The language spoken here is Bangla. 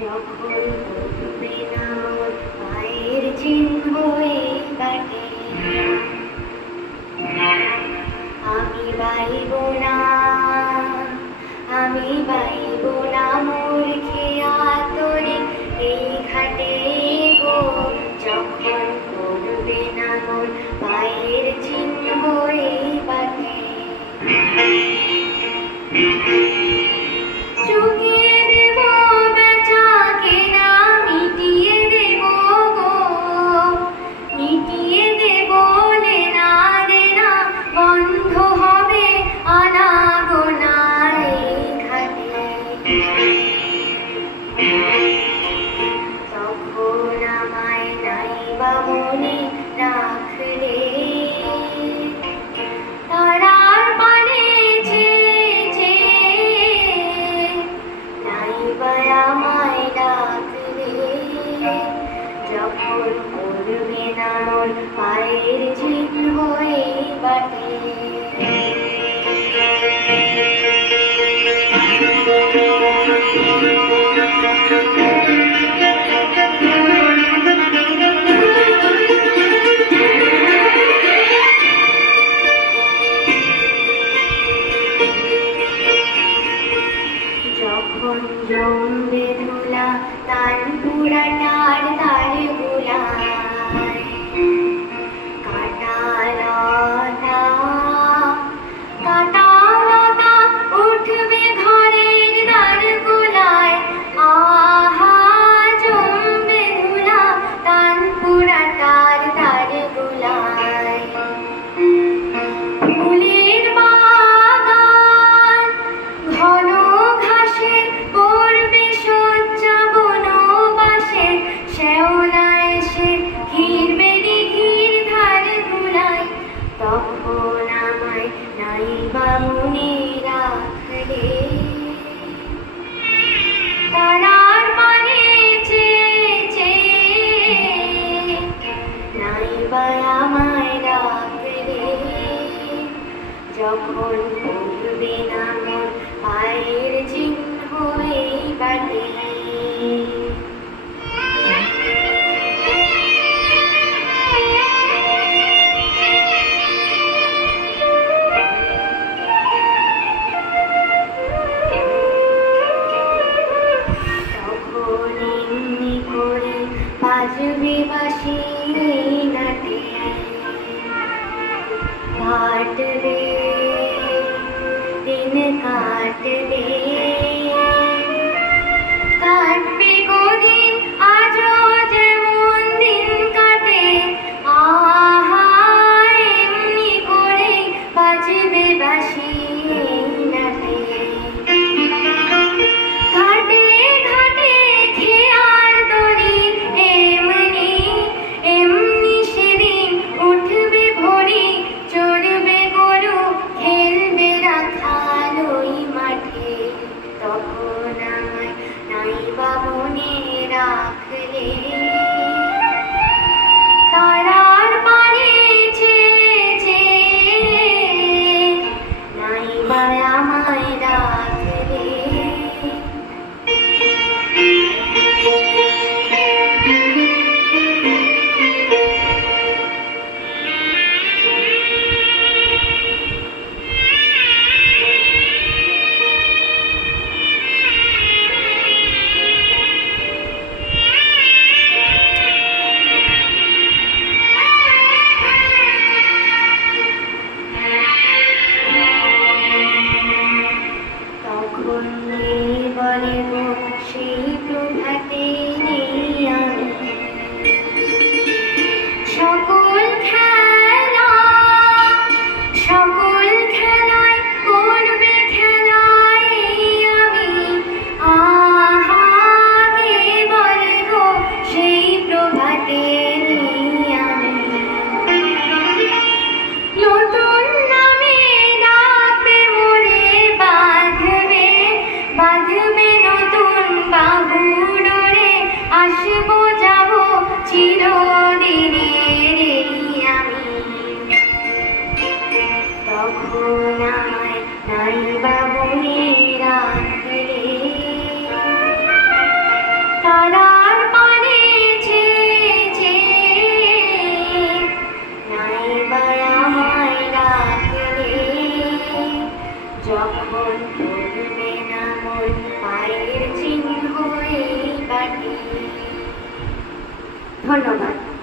যখন পড়বে না মোর পায়ের চিহ্ন এই বাটে, আমি বাইব না, আমি বাইব না মোর খেয়া তরি এই ঘাটে গো। যখন পড়বে না মোর পায়ের চিহ্ন এই বাটে, চুকিয়ে দেব বেচা কেনা, মিটিয়ে দেব গো, মিটিয়ে দেব লেনা দেনা, বন্ধ হবে আনাগোনা এই ঘাটে। তখন আমায় নাইবা মনে রাখলে, তারার পানে চেয়ে নাইবা আমায় ডাকলে। যখন পড়বে না মোর পায়ের চিহ্ন এই বাটে, যখন জমবে ধুলা তার পুরাটার তার গুলায়, কাটা লতা কাটা লতা উঠবে ঘরের দ্বার গোলায়। আহা জমবে ধুলা তার পুরাটার তার গোলায়। ফুলের বাগান ঘন ঘাসের পড়বে শয্যা বনবাসে, শ্যাওলা এসে ঘিরবে দিঘির ধার গুলায়। তখন আমায় নাইবা মনে রাখলে, তারার পানে চেয়ে নাইবা আমায় ডাকলে। যখন পড়বে না মোর পায়ের চিহ্ন এই বাটে, তখন এমনি করে বাজবে বাঁশি এই নাটে, কাটবে দিন কাটবে, কাটবে গদিন আজও যেমন দিন কাটে। আহা এমনি করে বাজবে বাঁশি এই নাটে, ঘাটে ঘাটে খেয়ার তরি এমনি এমনি সেদিন উঠবে ভরি, চড়বে গরু খেলবে রাখাল ওই মাঠে। তখন আমায় নাইবা মনে রাখলে, তারার পানে চেয়ে নাইবা আমায় ডাকলে। তখন বলে গো সেই প্রভাতে নেই আমি, সকল খেলা সকল খেলায় করবে খেলায় আমি। আহা কে বলে গো সেই প্রভাতে নেই আমি, নতুন নামে ডাকবে মোরে, বাঁধবে বাঁধবে নতুন বাহু ডোরে। আসবো যাবো চিরদিনের এই আমি, তখন আমায় নাইবা মনে রাখলে, ডাকে। ধন্যবাদ।